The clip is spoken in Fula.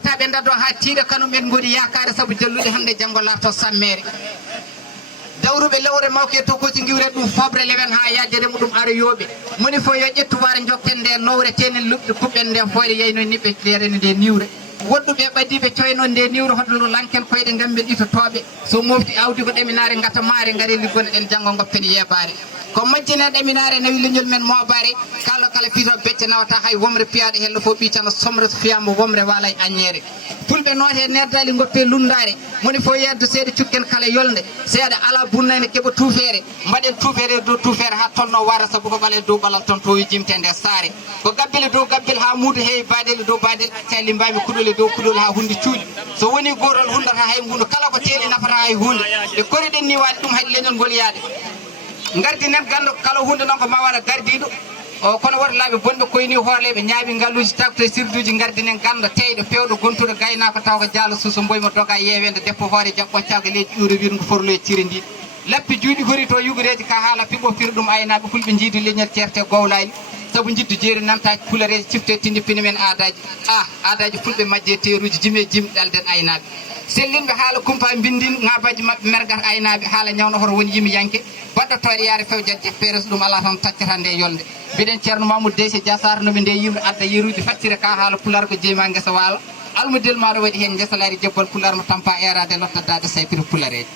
taɓe daddo ha tiiɗa kanu men goni yakare saabu jallude hande janggo larto sammere dawruɓe lewre mawke to koci giwre ɗum fobre leven ha yajere muɗum ara yooɓe moni fo yo ƴettu ware jokten nde nowre tenen luɓɗe kuɓɓen nden foyre yeyno niɓɓe lerene nde niwre woɗɗuɓe ɓaddiɓe coyno nde niwre hoɗolo lanken koyɗe gamɓe ɗitotoɓe so mofti awdi ko ɗeminare gata maare gaare liggono ɗen janggo goppen yebare ko majjine ɗeminare nawi leñol men mobare kala fiito becce nawata hay womre piyaɗo hello fo ɓi tan somre so fiyama womre wala e añere fulɓe noote nerdali goppe lundare moni fo yeddo seeɗa cukken kala yolde seeɗa ala bunnane keeɓa tuufere mbaɗen tuufere dow tuufere ha tolno wara saabu ko ɓale dow ɓalal toon to jimte nde saare ko gabbele dow gabbel ha muudo heewi badele dow badel cali mbami kuɗole dow kuɗol ha hunde cuuɗi so woni gorol hundata hay hunde kala ko teeli nafata hay hunde e koriɗen ni waɗi ɗum hayɗi leñol ngol yaade gardinen gando kala hunde noon ko ma waɗa gardiɗo o kono woto laaɓe bonɓe koyni hoorleɓe ñaaɓi ngalluji takto e sirduji gardinen gando teyɗo pewɗo gontuɗo gaynako taw ko jaalo suuso mboymo doga yewede deppo hoore jaɓɓoccaka leydi ƴuuri wirgo forloye ciri ndi lappi juuɗi hori to yugoreji ka haala piɓoftir ɗum aynaɓe fulɓe jiidu leñol certe gowlani saabu jiddu jeeri namtaji pulareji cifte tindi pini men aadaji fulɓe majje teruji jime jimɗalden aynaɓe sellinɓe haala kumpa bindin ngabaji mabɓe mergat aynaɓe haala ñawno hoto woni yimi yanke baɗɗotoɗe yaare fewjat jefferes ɗum ala tan taccata nde yolde mbiɗen ceerno mamoudou deyse diasar nomi nde yimre adda yeruji faccire ka haala pular ko jeeyma guesa waalo almudel maɗo waɗi hen guesalari jebbal pular mo tampa erade lottadade saypiri pulareji